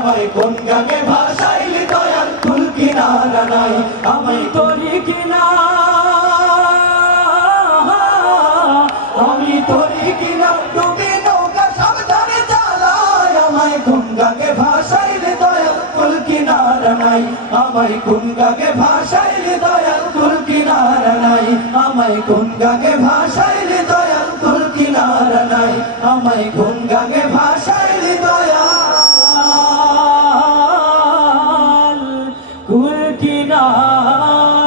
আমায় কোন গানে ভাষাইলে দয়াল কুল কিনারা নাই? আমায় তোরি কিনা। আমি তোরি কিনা, তুমি নৌকা সাবধানে চালায়। আমায় কোন গানে ভাষাইলে দয়াল কুল কিনারা নাই? আমায় কোন গানে ভাষাইলে দয়াল কুল কিনারা নাই? আমায় কোন গানে ভাষাইলে দয়াল কুল কিনারা নাই? আমায় কোন গানে ভাষা না